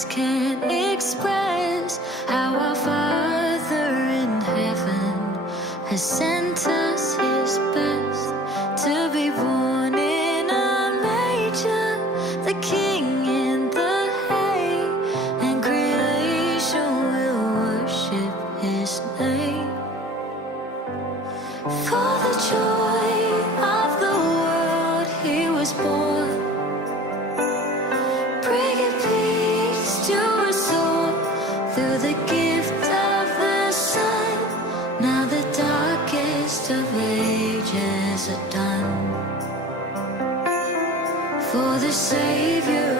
words can't express how our Father in heaven has sent us his best to be born in a manger, the King in the hay, and creation will worship his name. For the joy of the world he was born, bringing peace to us all through the gift of the Son. Now the darkest of ages are done, for the Savior